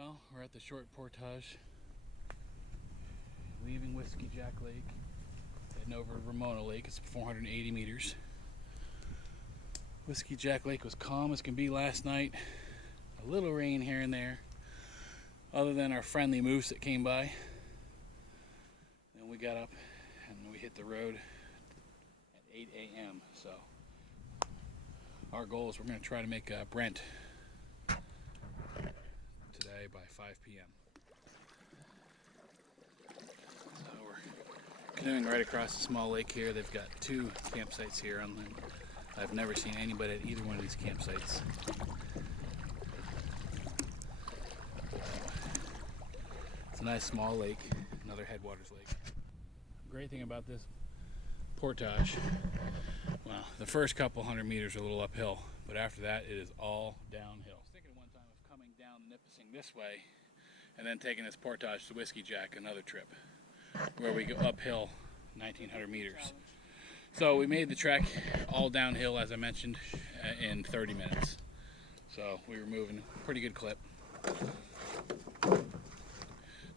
Well, we're at the short portage, leaving Whiskey Jack Lake, heading over to Ramona Lake. It's 480 meters. Whiskey Jack Lake was calm as can be last night. A little rain here and there, other than our friendly moose that came by. Then we got up and we hit the road at 8 a.m. So our goal is we're going to try to make Brent today by 5 p.m. So we're canoeing right across a small lake here. They've got 2 campsites here on them. I've never seen anybody at either one of these campsites. It's a nice small lake, another headwaters lake. Great thing about this portage, well, the first couple hundred meters are a little uphill, but after that it is all downhill. I was thinking one time of coming down the Nipissing this way and then taking this portage to Whiskey Jack another trip where we go uphill 1900 meters. So we made the trek all downhill, as I mentioned, in 30 minutes. So we were moving a pretty good clip.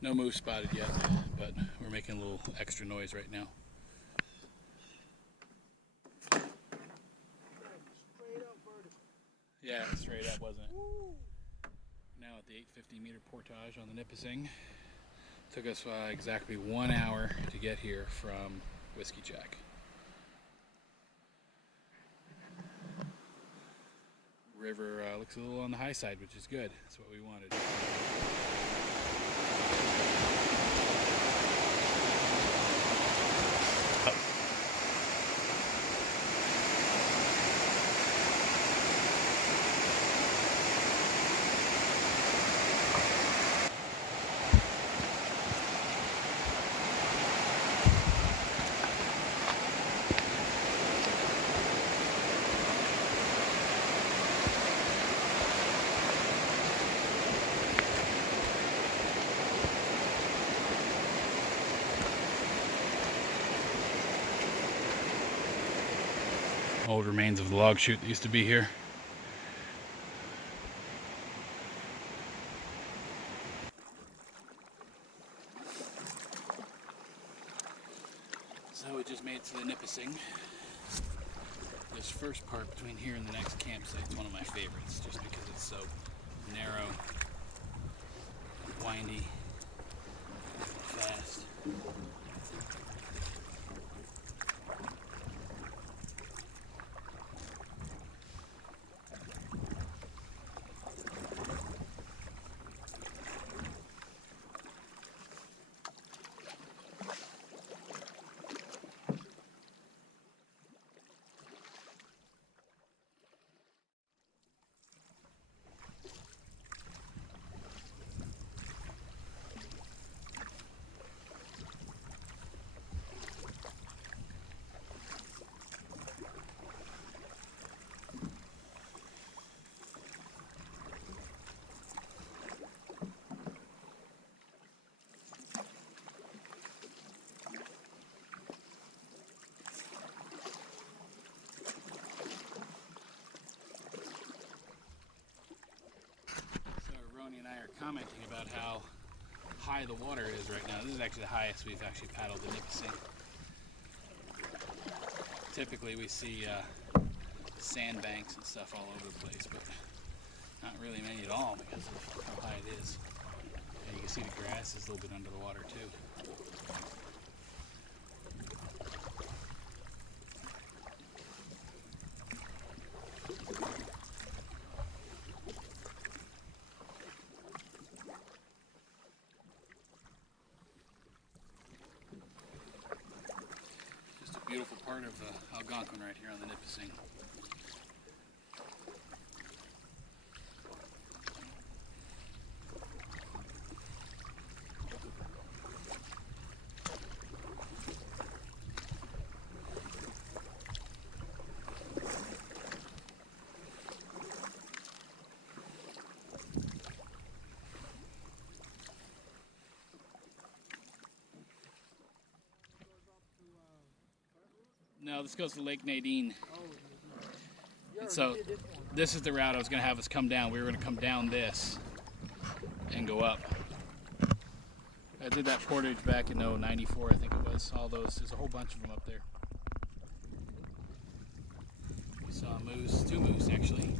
No moose spotted yet, but we're making a little extra noise right now. Yeah, straight up, wasn't it? Now at the 850 meter portage on the Nipissing. Took us exactly 1 hour to get here from Whiskey Jack. River looks a little on the high side, which is good. That's what we wanted. Old remains of the log chute that used to be here. So we just made it to the Nipissing. This first part between here and the next campsite is one of my favorites, just because it's so narrow, windy, fast. Eroni and I are commenting about how high the water is right now. This is actually the highest we've actually paddled the Nipissing. Typically we see sandbanks and stuff all over the place, but not really many at all because of how high it is. And you can see the grass is a little bit under the water too. Beautiful part of Algonquin right here on the Nipissing. No, this goes to Lake Nadine. And so this is the route I was going to have us come down. We were going to come down this and go up. I did that Portage back in 94, I think it was. All those, there's a whole bunch of them up there. We saw a moose, 2 moose actually.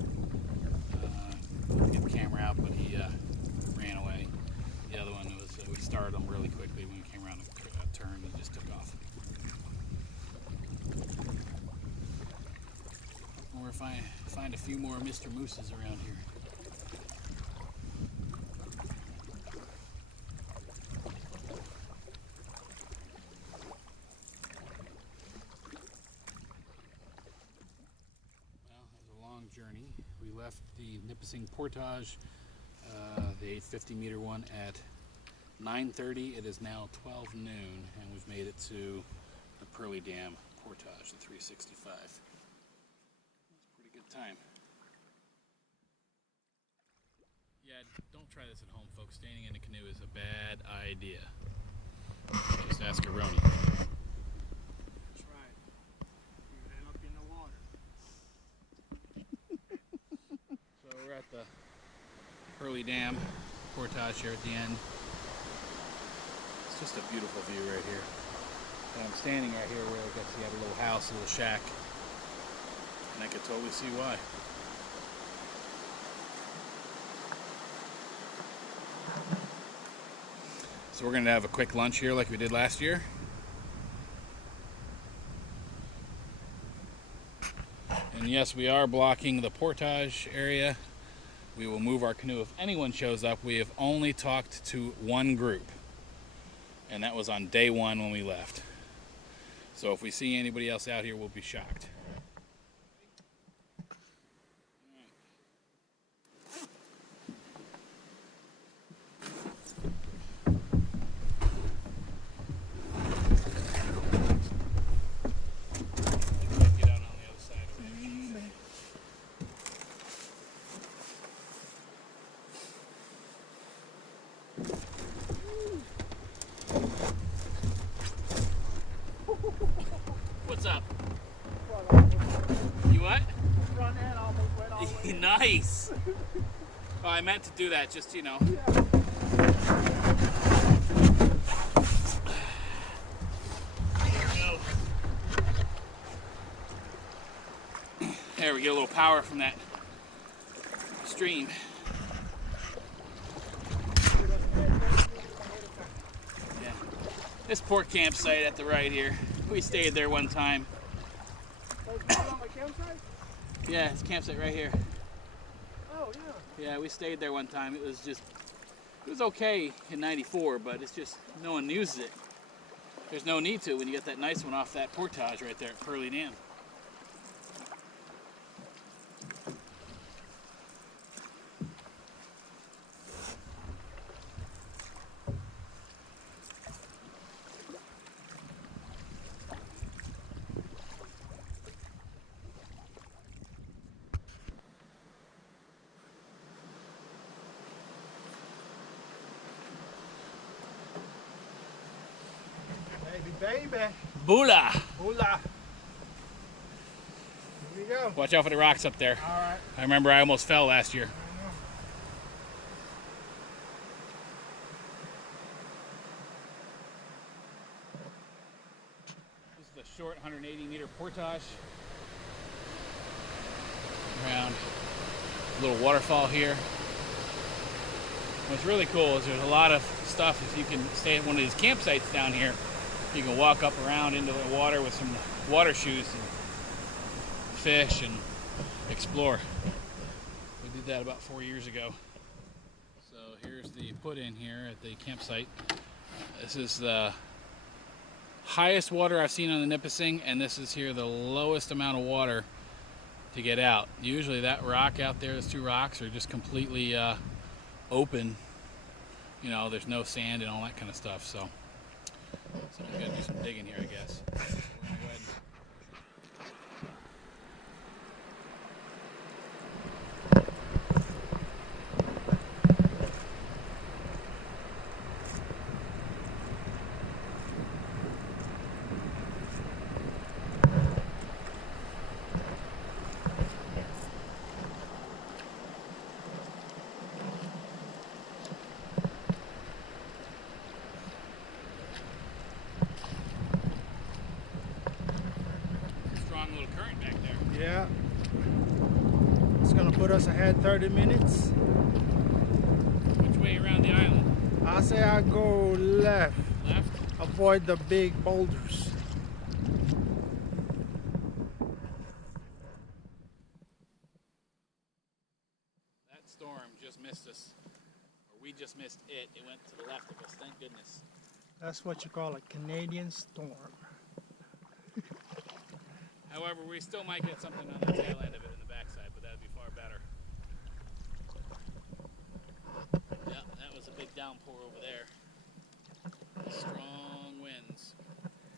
Let's get the camera out, but he ran away. The other one was, we started him really quickly when we came around a turn and just took off. We're find a few more Mr. Mooses around here. Journey. We left the Nipissing Portage, the 850 meter one, at 9:30. It is now 12 noon, and we've made it to the Pearly Dam Portage, the 365. That's a pretty good time. Yeah, don't try this at home, folks. Standing in a canoe is a bad idea. Just ask Eroni. We're at the Pearly Dam Portage here at the end. It's just a beautiful view right here. And I'm standing right here where I guess you have a little house, a little shack. And I could totally see why. So we're going to have a quick lunch here like we did last year. And yes, we are blocking the portage area. We will move our canoe if anyone shows up. We have only talked to one group, and that was on day 1 when we left. So if we see anybody else out here, we'll be shocked. What's up? You what? Front end almost went all the way. Nice! Oh, I meant to do that, just, you know. Yeah. There we get a little power from that stream. Yeah. This poor campsite at the right here. We stayed there one time. That's on my campsite? Yeah, it's campsite right here. Oh, yeah. Yeah, we stayed there one time. It was okay in 94, but it's just no one uses it. There's no need to when you get that nice one off that portage right there at Pearly Dam. Baby. Bula! Hola. Here we go. Watch out for the rocks up there. All right. I remember I almost fell last year. This is the short 180 meter portage. Around a little waterfall here. What's really cool is there's a lot of stuff. If you can stay at one of these campsites down here, you can walk up around into the water with some water shoes and fish and explore. We did that about 4 years ago. So here's the put-in here at the campsite. This is the highest water I've seen on the Nipissing, and this is here the lowest amount of water to get out. Usually that rock out there, those 2 rocks, are just completely open. You know, there's no sand and all that kind of stuff. So we're gonna do some digging here, I guess. So we're gonna go ahead little current back there. Yeah. It's gonna put us ahead 30 minutes. Which way around the island? I say I go left. Left? Avoid the big boulders. That storm just missed us. Or we just missed it. It went to the left of us, thank goodness. That's what you call a Canadian storm. However, we still might get something on the tail end of it in the backside, but that'd be far better. Yeah, that was a big downpour over there. Strong winds.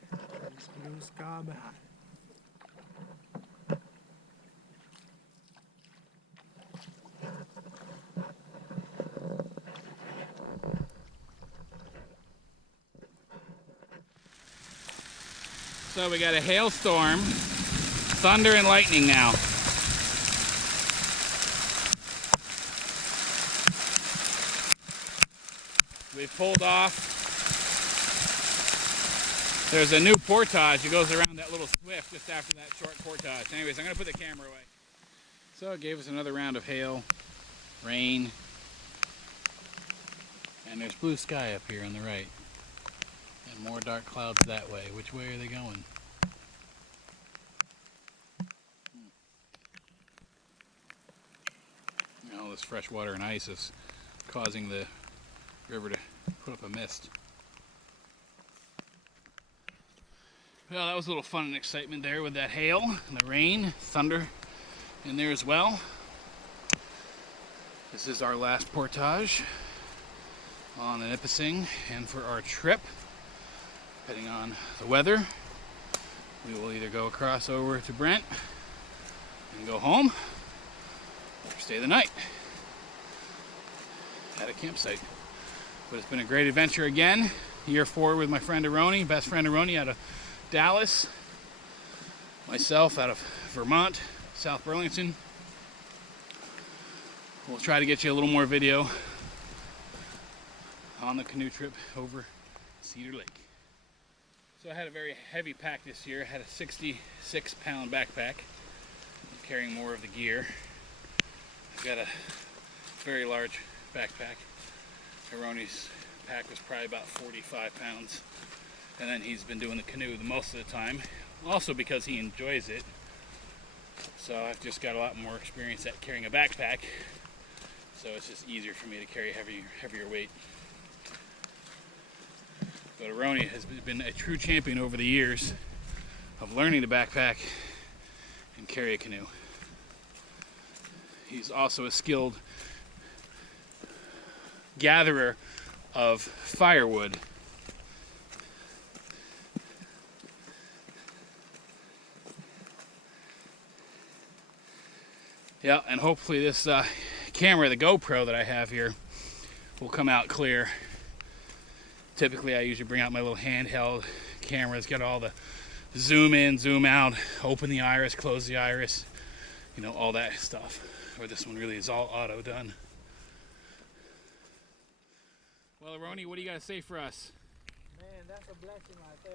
There's blue sky behind. So we got a hailstorm, thunder and lightning now. We pulled off. There's a new portage. It goes around that little swift just after that short portage. Anyways, I'm gonna put the camera away. So it gave us another round of hail, rain, and there's blue sky up here on the right. And more dark clouds that way. Which way are they going? All this fresh water and ice is causing the river to put up a mist. Well, that was a little fun and excitement there with that hail and the rain, thunder in there as well. This is our last portage on the Nipissing, and for our trip, depending on the weather, we will either go across over to Brent and go home or stay the night at a campsite. But it's been a great adventure again. Year 4 with my friend Eroni, best friend Eroni out of Dallas. Myself out of Vermont, South Burlington. We'll try to get you a little more video on the canoe trip over Cedar Lake. So I had a very heavy pack this year. I had a 66-pound backpack. I'm carrying more of the gear. I've got a very large backpack. Eroni's pack was probably about 45 pounds. And then he's been doing the canoe the most of the time. Also because he enjoys it. So I've just got a lot more experience at carrying a backpack. So it's just easier for me to carry heavier weight. But Eroni has been a true champion over the years of learning to backpack and carry a canoe. He's also a skilled gatherer of firewood. Yeah, and hopefully this camera, the GoPro that I have here, will come out clear. Typically I usually bring out my little handheld camera. It's got all the zoom in, zoom out, open the iris, close the iris, you know, all that stuff. Or this one really is all auto done. Well, Eroni, what do you got to say for us? Man, that's a blessing right there.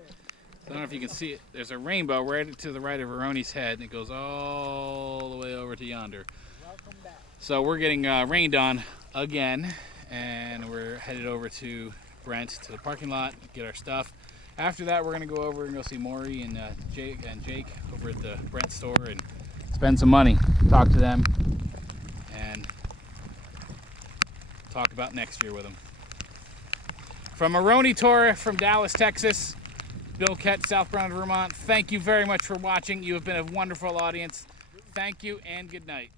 I don't know if you can see it. There's a rainbow right to the right of Eroni's head, and it goes all the way over to yonder. Welcome back. So we're getting rained on again, and we're headed over to Brent to the parking lot, get our stuff. After that, we're going to go over and go see Maury and Jake over at the Brent store and spend some money, talk to them, and talk about next year with them. From Eroni Tour from Dallas, Texas, Bill Kett, South Burlington, Vermont, thank you very much for watching. You have been a wonderful audience. Thank you and good night.